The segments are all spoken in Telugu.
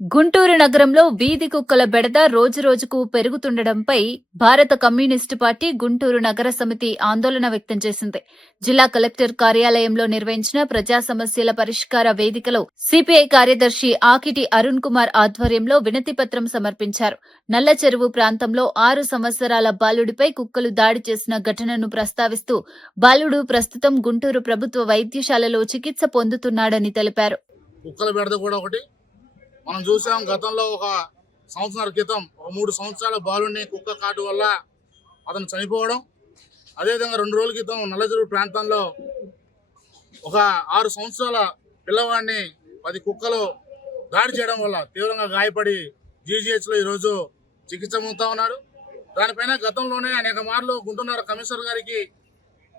గుంటూరు నగరంలో వీధి కుక్కల బెడద రోజురోజుకు పెరుగుతుండటంపై భారత కమ్యూనిస్టు పార్టీ గుంటూరు నగర సమితి ఆందోళన వ్యక్తం చేసింది. జిల్లా కలెక్టర్ కార్యాలయంలో నిర్వహించిన ప్రజా సమస్యల పరిష్కార వేదికలో సిపిఐ కార్యదర్శి ఆకిటి అరుణ్ కుమార్ ఆధ్వర్యంలో వినతిపత్రం సమర్పించారు. నల్ల చెరువు ప్రాంతంలో 6 సంవత్సరాల బాలుడిపై కుక్కలు దాడి చేసిన ఘటనను ప్రస్తావిస్తూ బాలుడు ప్రస్తుతం గుంటూరు ప్రభుత్వ వైద్యశాలలో చికిత్స పొందుతున్నాడని తెలిపారు. కుక్కల బెడద కూడా ఒకటి మనం చూసాం. గతంలో ఒక సంవత్సరాల క్రితం 3 సంవత్సరాల బాలుడిని కుక్క కాటు వల్ల అతను చనిపోవడం, అదేవిధంగా 2 రోజుల క్రితం నల్లచెరువు ప్రాంతంలో ఒక 6 సంవత్సరాల పిల్లవాడిని 10 కుక్కలు దాడి చేయడం వల్ల తీవ్రంగా గాయపడి జీజీహెచ్లో ఈరోజు చికిత్స పొందుతా ఉన్నాడు. దానిపైన గతంలోనే అనేక మార్లు గుంటూరు కమిషనర్ గారికి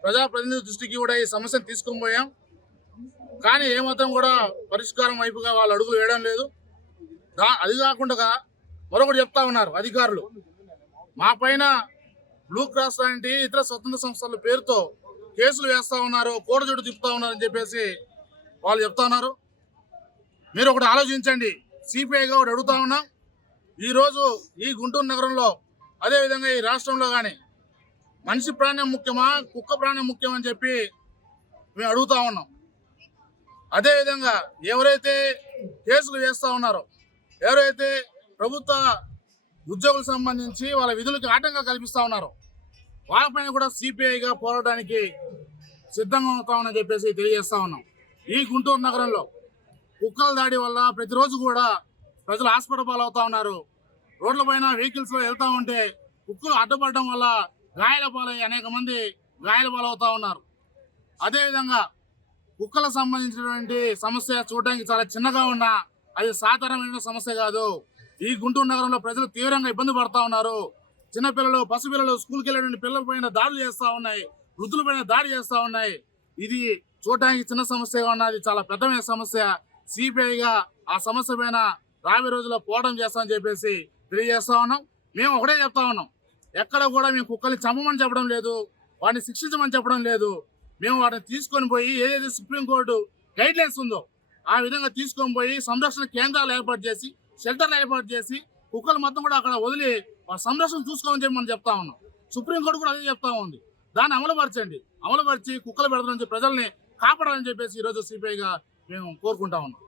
ప్రజాప్రతినిధి దృష్టికి కూడా ఈ సమస్యను తీసుకుని పోయాం. కానీ ఏమాత్రం కూడా పరిష్కారం వైపుగా వాళ్ళు అడుగులు వేయడం లేదు. అది కాకుండా మరొకటి చెప్తా ఉన్నారు అధికారులు, మా పైన బ్లూ క్రాస్ లాంటి ఇతర స్వతంత్ర సంస్థల పేరుతో కేసులు వేస్తా ఉన్నారు, కోట చుట్టూ తిప్పుతా ఉన్నారు అని చెప్పేసి వాళ్ళు చెప్తా ఉన్నారు. మీరు ఒకటి ఆలోచించండి. సిపిఐగా ఒకటి అడుగుతా ఉన్నాం. ఈరోజు ఈ గుంటూరు నగరంలో, అదేవిధంగా ఈ రాష్ట్రంలో కానీ మనిషి ప్రాణం ముఖ్యమా, కుక్క ప్రాణం ముఖ్యం అని చెప్పి మేము అడుగుతా ఉన్నాం. అదేవిధంగా ఎవరైతే కేసులు వేస్తూ ఉన్నారో, ఎవరైతే ప్రభుత్వ ఉద్యోగులకు సంబంధించి వాళ్ళ విధులకు ఆటంకం కల్పిస్తూ ఉన్నారో, వాళ్ళపైన కూడా సిపిఐగా పోరాటానికి సిద్ధంగా అవుతామని చెప్పేసి తెలియజేస్తా ఉన్నాం. ఈ గుంటూరు నగరంలో కుక్కల దాడి వల్ల ప్రతిరోజు కూడా ప్రజలు హాస్పిటల్ పాలవుతా ఉన్నారు. రోడ్ల పైన వెహికల్స్లో వెళ్తూ ఉంటే కుక్కలు అడ్డుపడడం వల్ల గాయాల పాలయ్యి అనేక మంది గాయాల పాలవుతా ఉన్నారు. అదేవిధంగా కుక్కలకు సంబంధించినటువంటి సమస్య చూడడానికి చాలా చిన్నగా ఉన్నా అది సాధారణమైన సమస్య కాదు. ఈ గుంటూరు నగరంలో ప్రజలు తీవ్రంగా ఇబ్బంది పడతా ఉన్నారు. చిన్నపిల్లలు, పసిపిల్లలు, స్కూల్కి వెళ్ళేటువంటి పిల్లల పైన దాడులు చేస్తూ ఉన్నాయి, వృద్ధుల పైన దాడి చేస్తూ ఉన్నాయి. ఇది చూడడానికి చిన్న సమస్యగా ఉన్నది, చాలా పెద్దమైన సమస్య. సిపిఐగా ఆ సమస్య పైన రాబోయే రోజుల్లో పోరాటం చేస్తామని చెప్పేసి తెలియజేస్తా ఉన్నాం. మేము ఒకటే చెప్తా ఉన్నాం, ఎక్కడ కూడా మేము కుక్కల్ని చంపమని చెప్పడం లేదు, వాటిని శిక్షించమని చెప్పడం లేదు. మేము వాటిని తీసుకొని పోయి ఏదైతే సుప్రీంకోర్టు గైడ్ లైన్స్ ఉందో ఆ విధంగా తీసుకొని పోయి సంరక్షణ కేంద్రాలు ఏర్పాటు చేసి, షెల్టర్లు ఏర్పాటు చేసి కుక్కలు మొత్తం కూడా అక్కడ వదిలి వాళ్ళ సంరక్షణ చూసుకోమని చెప్పి మనం చెప్తా ఉన్నాం. సుప్రీంకోర్టు కూడా అదే చెప్తా ఉంది. దాన్ని అమలుపరచి కుక్కల బెడద నుంచి ప్రజల్ని కాపాడాలని చెప్పేసి ఈరోజు సిపిఐగా మేము కోరుకుంటా ఉన్నాం.